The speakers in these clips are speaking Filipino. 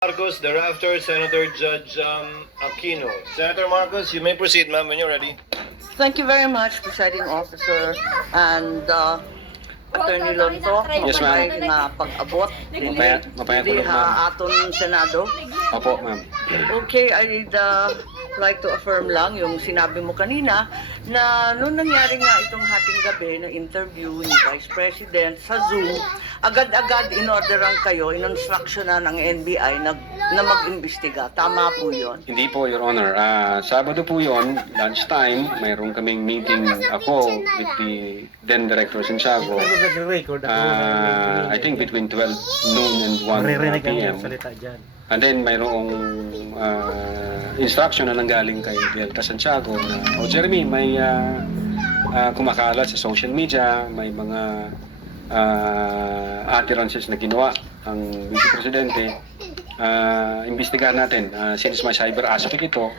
Marcos, thereafter Senator Judge Aquino. Senator Marcos, you may proceed, ma'am, when you're ready. Thank you very much, Presiding Officer, and Attorney Lonto. Yes, ma'am. Nga pag-abot. Mapayat Hindi tulog, ma'am. aton Senado. Opo, ma'am. Okay, I'd like to affirm lang yung sinabi mo kanina na noong nangyari nga itong hating gabi na interview ni Vice President sa Zoom, agad-agad inorderan kayo, in-instructionan ng NBI na mag-imbestiga. Tama po yun? Hindi po, Your Honor. Sabado po yun, lunchtime, mayroon kaming meeting ako with the then Director Santiago. I think between 12 noon and 1 p.m. And then mayroong instruction na nanggaling kay Delta Santiago na, Jeremy, may kumakalat sa social media, may mga utterances na ginawa ang Vice Presidente. Imbestigahan natin. Since may cyber aspect ito,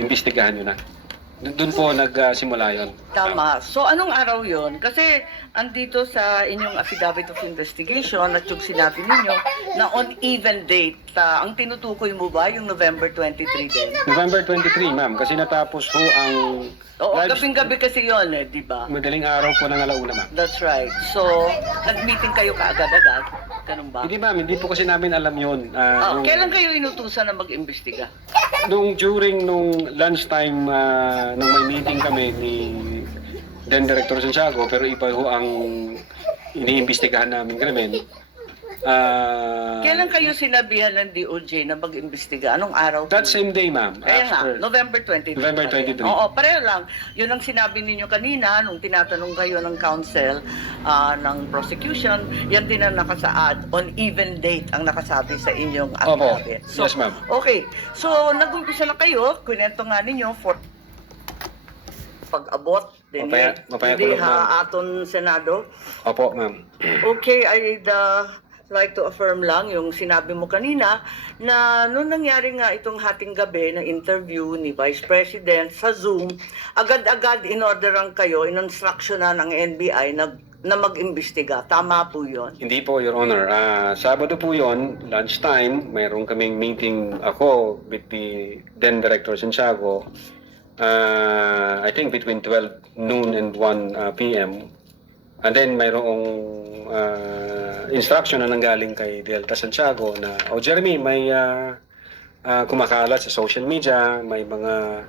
imbestigahan nyo na. Doon po nagsimula yun. Tama. So, anong araw yon? Kasi, andito sa inyong affidavit of investigation at yung sinabi ninyo na on even date, ang tinutukoy mo ba yung November 23 din? November 23, ma'am, kasi natapos ho ang Oo, gabing-gabi kasi yon di ba? madaling araw po ng alauna, ma'am. That's right. So, nag-meeting kayo kaagad-agad? Ganun ba? Hindi, ma'am, hindi po kasi namin alam yun. Kailan kayo inutusan na mag-imbestiga? During lunchtime, nung may meeting kami ni then Director Santiago, pero iba ho ang iniimbestigahan namin krimen. Kailan kayo sinabihan ng DOJ na mag-imbestiga? Anong araw? That same day, ma'am. Kaya nga, after November 23. November 23. Oo, pareho lang. Yun ang sinabi ninyo kanina nung tinatanong kayo ng counsel ng prosecution. Yan din ang nakasaad. On even date ang nakasabi sa inyong Opo. affidavit. Yes, ma'am. Okay. So, nag-umpisa na kayo. Kwento nga ninyo for pag-abot. Mapayat Hindi tulog, ma'am. aton Senado. Opo, ma'am. Okay, I'd like to affirm lang yung sinabi mo kanina na noong nangyari nga itong hating gabi na interview ni Vice President sa Zoom, agad-agad inorderan kayo, in-instructionan ng NBI na mag-imbestiga. Tama po yun? Hindi po, Your Honor. Sabado po yon, lunchtime, mayroon kaming meeting ako with the then Director Santiago. I think between 12 noon and 1 p.m. And then mayroong instruction na nanggaling kay Delta Santiago na, Jeremy, may kumakalat sa social media, may mga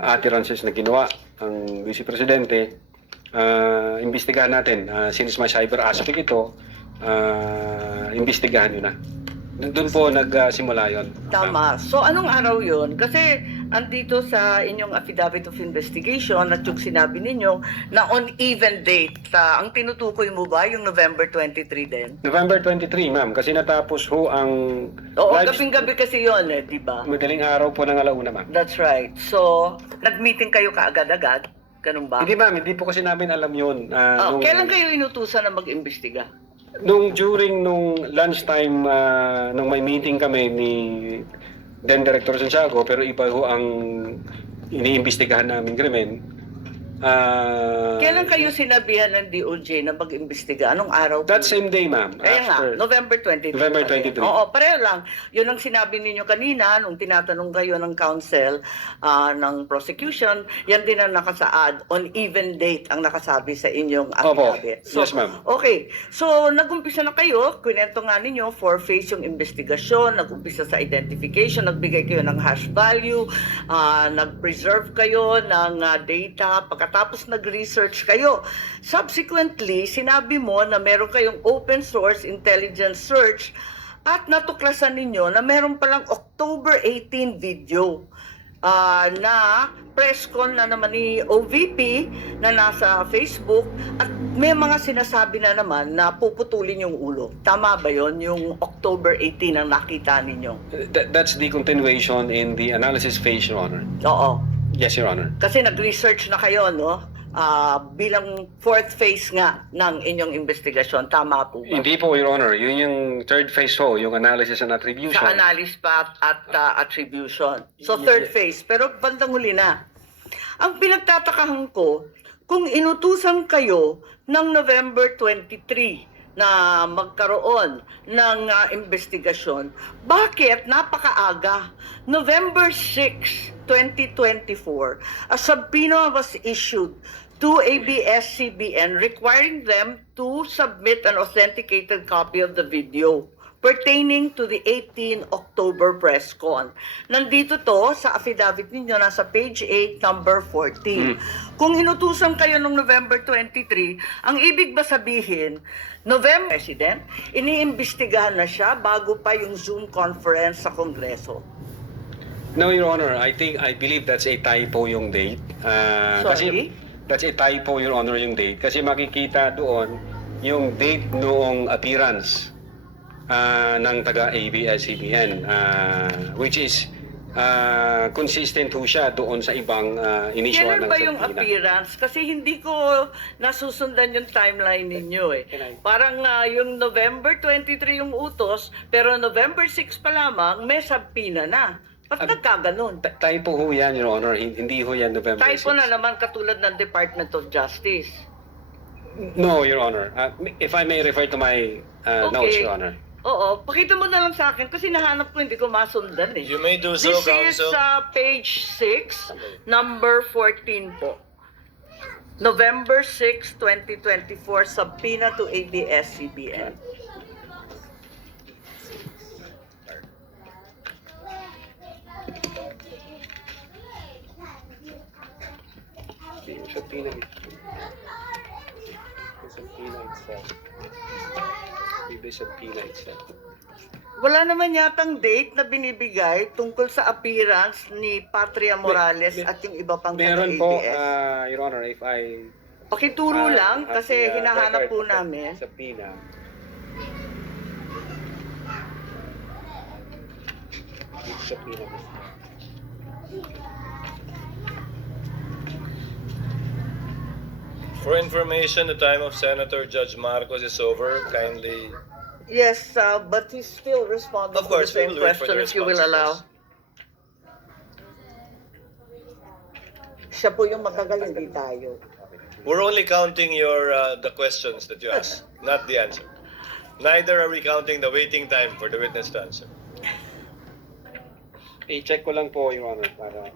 utterances na ginawa ang Vice Presidente. Imbestigahan natin. Since may cyber aspect ito, imbestigahan nyo na. Doon po nagsimula yun. Tama. So, anong araw yun? Kasi, andito sa inyong affidavit of investigation at yung sinabi ninyo na on even date, ang tinutukoy mo ba yung November 23 din? November 23, ma'am, kasi natapos ho ang Oo, gabing-gabi kasi yun di ba? madaling araw po ng alauna, ma'am. That's right. So, nag-meeting kayo kaagad-agad? Ganun ba? Hindi, ma'am, hindi po kasi namin alam yun. Kailan kayo inutusan na mag-imbestiga? During lunchtime, nung may meeting kami ni then Director Santiago, pero iba ho ang iniimbestigahan namin krimen. Kailan kayo sinabihan ng DOJ na mag-imbestiga? Anong araw? That same day, ma'am. Kaya nga, after November 23. November 23. Oo, pareho lang. Yun ang sinabi ninyo kanina nung tinatanong kayo ng counsel ng prosecution. Yan din ang nakasaad. On even date ang nakasabi sa inyong affidavit. Opo. Yes, ma'am. Okay. So, nag-umpisa na kayo. Kwento nga ninyo, four-phase yung investigasyon. Nag-umpisa sa identification. Nagbigay kayo ng hash value. Nag-preserve kayo ng data. Pagkatapos nag-research kayo. Subsequently, sinabi mo na meron kayong open source intelligence search at natuklasan ninyo na meron palang October 18 video na press con na naman ni OVP na nasa Facebook at may mga sinasabi na naman na puputulin yung ulo. Tama ba yon yung October 18 ang nakita ninyo? That's the continuation in the analysis phase, Your Honor. Oo. Yes, Your Honor. Kasi nag-research na kayo, no? Bilang fourth phase nga ng inyong investigasyon. Tama po ba? Hindi po, Your Honor. Yun yung third phase ho, yung analysis and attribution. Sa analysis pa at attribution. So third phase. Pero bandang huli na. Ang pinagtatakahan ko, kung inutusan kayo ng November 23 na magkaroon ng investigasyon, bakit napakaaga? November 6, 2024, a subpoena was issued to ABS-CBN requiring them to submit an authenticated copy of the video pertaining to the 18 October press con. Nandito to sa affidavit ninyo, nasa page 8, number 14. Kung inutusan kayo noong November 23, ang ibig ba sabihin, November President, iniimbestigahan na siya bago pa yung Zoom conference sa Kongreso? No, Your Honor. I believe that's a typo yung date. Sorry? Kasi that's a typo, Your Honor, yung date. Kasi makikita doon yung date noong appearance ng taga-ABS-CBN, which is consistent ho siya doon sa ibang initial Kailan ng ba yung subpoena. appearance? Kasi hindi ko nasusundan yung timeline ninyo eh. Parang yung November 23 yung utos, pero November 6 pa lamang, may subpoena na. Ba't nagkaganon? Typo ho yan, Your Honor. Hindi ho yan November 6. Typo na naman katulad ng Department of Justice. No, Your Honor. If I may refer to my notes, Your Honor. Oo, pakita mo na lang sa akin kasi nahanap ko hindi ko masundan eh. You may do so, This is Counsel. page 6, number 14 po. November 6, 2024, subpoena to ABS-CBN. Yung subpoena itself. Yung subpoena itself. Wala naman yatang date na binibigay tungkol sa appearance ni Patria Morales at yung iba pang Meron po, taga-ABS. Your Honor, if I... Pakituro lang at kasi the, hinahanap po record of the namin. Subpoena. Yung subpoena. For information, the time of Senator Judge Marcos is over. Kindly. Yes, but he's still responding Of course, to the we same will wait for question the if you will response, allow. yes. Siya po yung matagal, hindi tayo. We're only counting your the questions that you asked, not the answer. Neither are we counting the waiting time for the witness to answer. I-check ko lang po, Your Honor, para...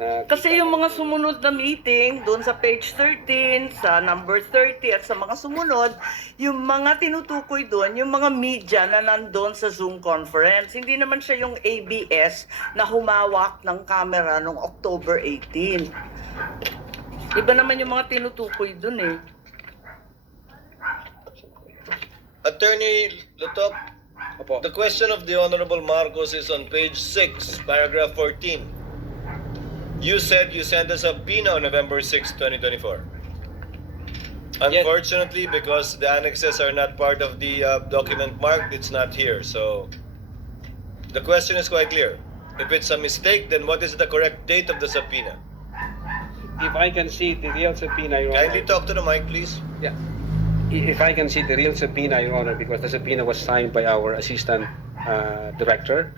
Kasi yung mga sumunod na meeting, doon sa page 13, sa number 30, at sa mga sumunod, yung mga tinutukoy doon, yung mga media na nandun sa Zoom conference. Hindi naman siya yung ABS na humawak ng camera noong October 18. Iba naman yung mga tinutukoy doon eh. Attorney Lutok, Opo. the question of the Honorable Marcos is on page 6, paragraph 14. You said you sent us a subpoena on November 6, 2024. Unfortunately, because the annexes are not part of the document marked, it's not here. So, the question is quite clear. If it's a mistake, then what is the correct date of the subpoena? If I can see the real subpoena, Your Honor... Kindly talk to the mic, please. Yeah. If I can see the real subpoena, Your Honor, because the subpoena was signed by our Assistant Director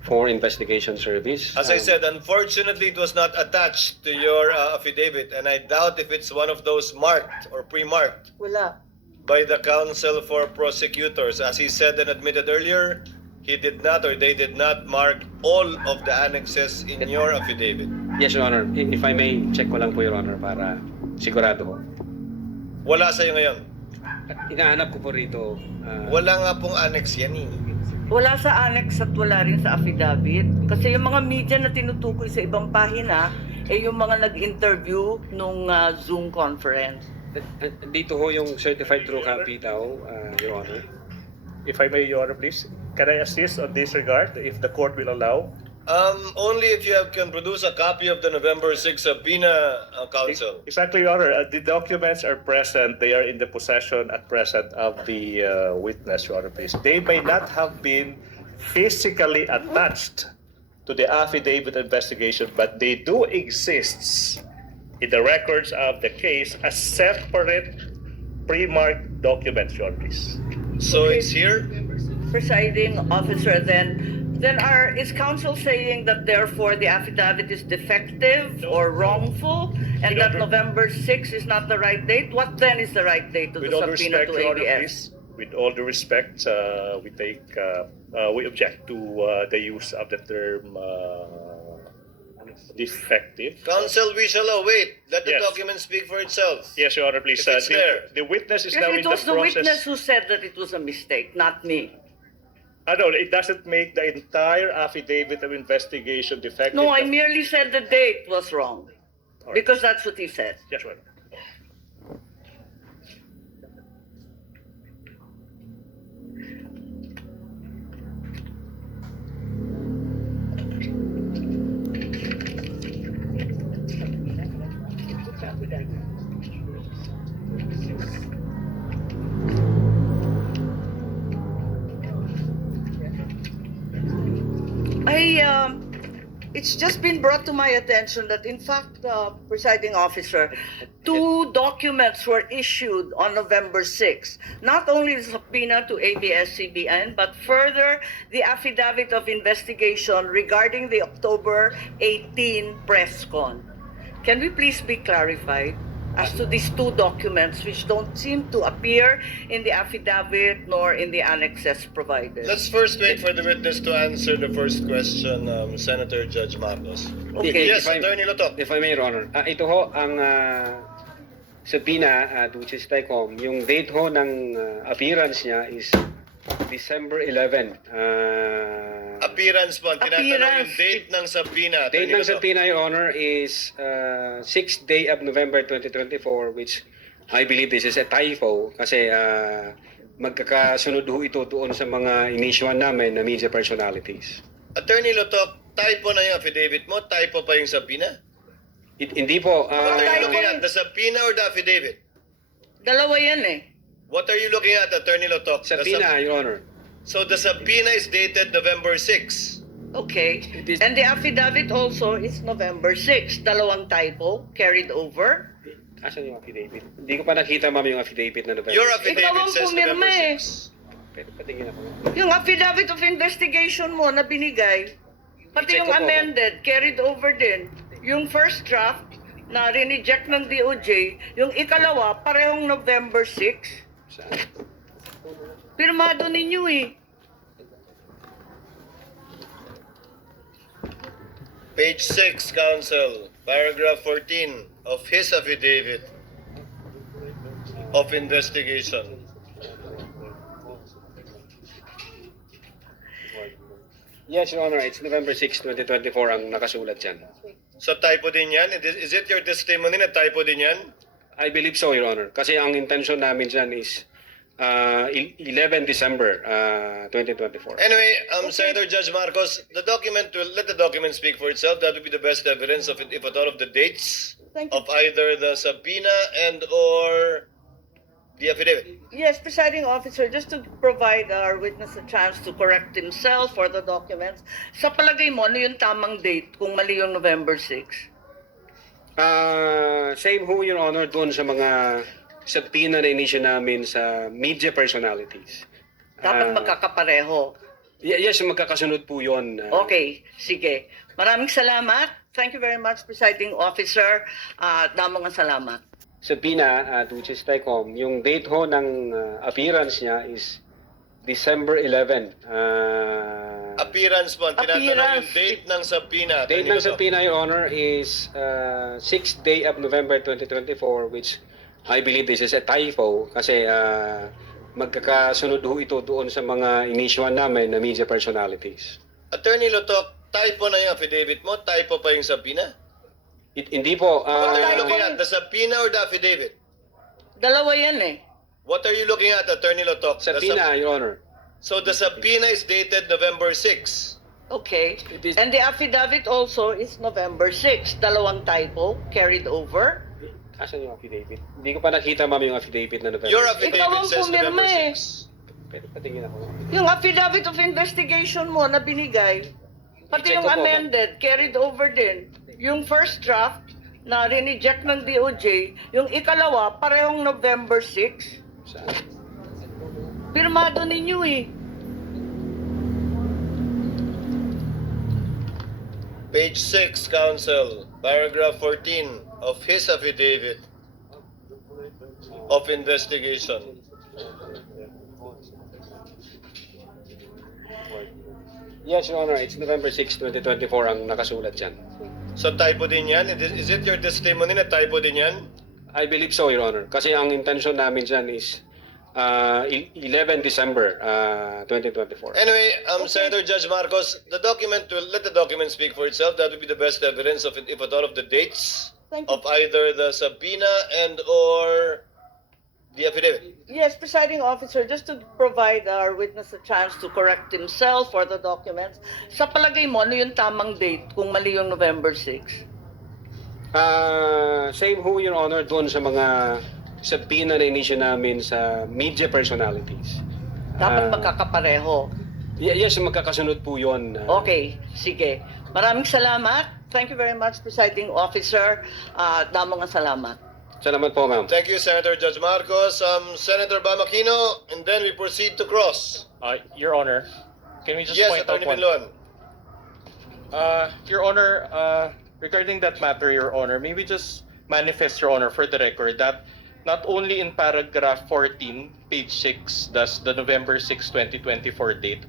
for Investigation Service. As I said, unfortunately, it was not attached to your affidavit, and I doubt if it's one of those marked or pre-marked Wala. by the Counsel for Prosecutors. As he said and admitted earlier, he did not or they did not mark all of the annexes in your affidavit. Yes, Your Honor. If I may, check ko lang po, Your Honor, para sigurado ko. Wala sa'yo ngayon. Inahanap ko po rito. Wala nga pong annex yan eh. Wala sa annex at wala rin sa affidavit. Kasi yung mga media na tinutukoy sa ibang pahina, eh yung mga nag-interview nung Zoom conference. Dito ho yung certified true copy daw, Your Honor. If I may, Your Honor, please, can I assist on this regard, if the court will allow? Only if you can produce a copy of the November 6 subpoena, Counsel. Exactly, Your Honor. The documents are present. They are in the possession at present of the witness, Your Honor, please. They may not have been physically attached to the affidavit investigation, but they do exist in the records of the case as separate pre-marked documents, Your Honor, please. So it's here? Presiding officer, then Then is counsel saying that therefore the affidavit is defective or wrongful and that November 6 is not the right date? What then is the right date of With the all due subpoena respect, to Your Honor, ABS? please, with all due respect, we object to the use of the term defective. Counsel, we shall await. Let the Yes. document speak for itself. Yes, Your Honor, please. If it's there. The witness is Yes, now it in the was the witness process. who said that it was a mistake, not me. No, it doesn't make the entire affidavit of investigation defective. No, I merely said the date was wrong. All right. Because that's what he said. Yes, Your Honor. It's just been brought to my attention that in fact, presiding officer, 2 documents were issued on November 6. Not only the subpoena to ABS-CBN, but further the affidavit of investigation regarding the October 18 press con. Can we please be clarified as to these 2 documents which don't seem to appear in the affidavit nor in the annexes provided? Let's first wait for the witness to answer the first question, Senator Judge Marcos. Okay. Yes, Attorney Lotok. If I may, Your Honor. Ito ho, ang subpoena, Duces Tecom, yung date ho ng appearance niya is December 11. Appearance po. Ang tinatanong yung Appearance. date ng subpoena. Date Attorney ng Lotok. subpoena, Your Honor, is 6th day of November 2024, which I believe this is a typo kasi magkakasunod ho ito doon sa mga inisyuan namin na media personalities. Attorney Lotok, typo na yung affidavit mo? Typo pa yung subpoena? Hindi po. What are you typo looking yun. at? The subpoena or the affidavit? Dalawa yan eh. What are you looking at, Attorney Lotok? The subpoena, Your Honor. So the subpoena is dated November 6. Okay. It is- And the affidavit also is November 6. Dalawang typo carried over. Asan yung affidavit? Hindi ko pa nakita, ma'am, yung affidavit na November. Your Ikaw affidavit ang says pumirma November eh. 6. Pwede patingin ako. Yung affidavit of investigation mo na binigay, pati I-check yung ko po, amended, carried over din. Yung first draft na rineject ng DOJ, yung ikalawa, parehong November 6. Saan? Pirmado ninyo eh. Page 6, Counsel, paragraph 14 of his affidavit of investigation. Yes, Your Honor. It's November 6, 2024 ang nakasulat dyan. So typo din yan? Is it your testimony na typo din yan? I believe so, Your Honor. Kasi ang intention namin dyan is 11 December 2024. Anyway, Senator Judge Marcos, the document will let the document speak for itself. That would be the best evidence of it, if at all, of the dates Thank you. of either the subpoena and or the affidavit. Yes, presiding officer, just to provide our witness a chance to correct himself for the documents. Sa palagay mo, ano yung tamang date kung mali yung November 6? Same ho, Your Honor, doon sa mga subpoena na inisyo namin sa media personalities. Dapat Ah, magkakapareho. Yes, magkakasunod po yun. Okay, sige. Maraming salamat. Thank you very much, presiding officer. Damang salamat. Subpoena, Duces Tecom, yung date ho ng appearance niya is December 11. Appearance po. Ang tinatanong yung Appearance. date ng subpoena. Date Attorney ng Lotok. subpoena, Your Honor, is 6th day of November 2024, which I believe this is a typo kasi magkakasunod ho ito doon sa mga inisyuan namin na media personalities. Attorney Lotok, typo na yung affidavit mo? Typo pa yung subpoena? Hindi po. What are you typo looking yun. at? The subpoena or the affidavit? Dalawa yan eh. What are you looking at, Attorney Lotok? The subpoena, Your Honor. So the subpoena is dated November 6. Okay. It is- And the affidavit also is November 6. Dalawang typo carried over. Asan yung affidavit? Hindi ko pa nakita, ma'am, yung affidavit na November. Your Ikaw affidavit ang says pumirma November eh. 6. Pwede patingin ako. Yung affidavit of investigation mo na binigay, pati I-check yung ko po, amended, carried over din. Yung first draft na rineject ng DOJ, yung ikalawa, parehong November 6. Saan? Pirmado ninyo eh. Page 6, counsel, paragraph 14 of his affidavit of investigation. Yes, Your Honor, it's November 6, 2024 ang nakasulat dyan. So typo din yan? Is it your testimony na typo din yan? I believe so, Your Honor. Kasi ang intention namin dyan is 11 December 2024. Anyway, Senator Judge Marcos, the document will let the document speak for itself. That would be the best evidence of it, if at all, of the dates Thank you. of either the subpoena and or the affidavit. Yes, presiding officer, just to provide our witness a chance to correct himself for the documents, sa palagay mo, ano yung tamang date kung mali yung November 6? Same ho, Your Honor, doon sa mga subpoena na inisyo namin sa media personalities. Dapat magkakapareho. Yes, magkakasunod po yun. Okay, sige. Maraming salamat. Thank you very much, presiding officer. Damang salamat. Salamat po, ma'am. Thank you, Senator Judge Marcos. Senator Bamakino, and then we proceed to cross. Your Honor, can we just Yes, point out Attorney one? Pinloan. Your Honor, regarding that matter, Your Honor, may we just manifest, Your Honor, for the record, that not only in paragraph 14, page 6, does the November 6, 2024 date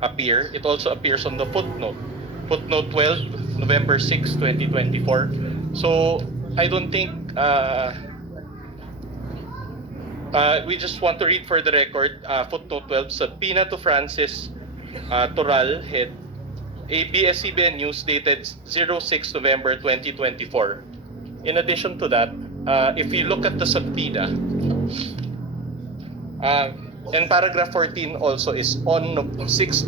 appear, it also appears on the footnote. Footnote 12, November 6, 2024. So, I don't think, we just want to read for the record, footnote 12, subpoena to Francis Toral, head, ABS-CBN News, dated 06 November 2024. In addition to that, if you look at the subpoena, and paragraph 14 also is on 06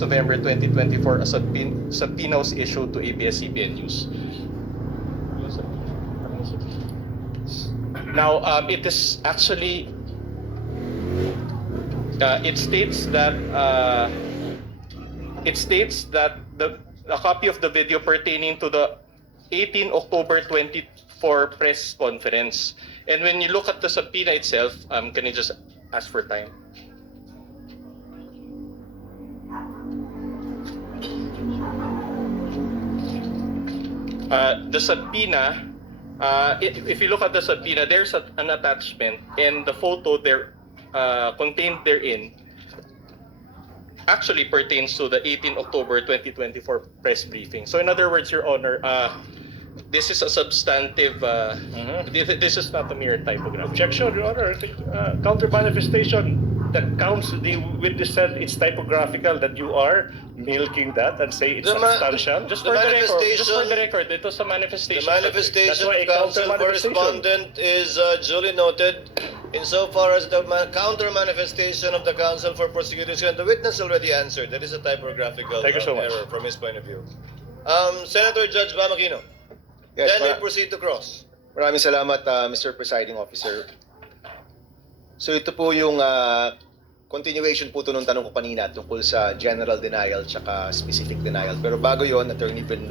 November 2024, a subpoena was issued to ABS-CBN News. Now, it is actually, it states that a copy of the video pertaining to the 18 October 24 press conference. And when you look at the subpoena itself, can you just ask for time? The subpoena, if you look at the subpoena, there's an attachment, and the photo there contained therein actually pertains to the 18 October 2024 press briefing. So in other words, Your Honor, this is a substantive, this is not a mere typography. Objection, Your Honor. Counter manifestation that counts, the witness said it's typographical, that you are milking that and say it's substantial. Just The for the record, just for the manifestation- record, it was a manifestation. The manifestation That's why a counsel counter-manifestation. correspondent is duly noted insofar as the counter manifestation of the counsel for prosecution. The witness already answered. That is a typographical Thank you so much. error from his point of view. Senator Judge Bamakino, Yes, then we proceed to cross. maraming salamat, Mr. Presiding Officer. So ito po yung continuation po ito nung tanong ko kanina tungkol sa general denial tsaka specific denial. Pero bago yon, Attorney Benlu,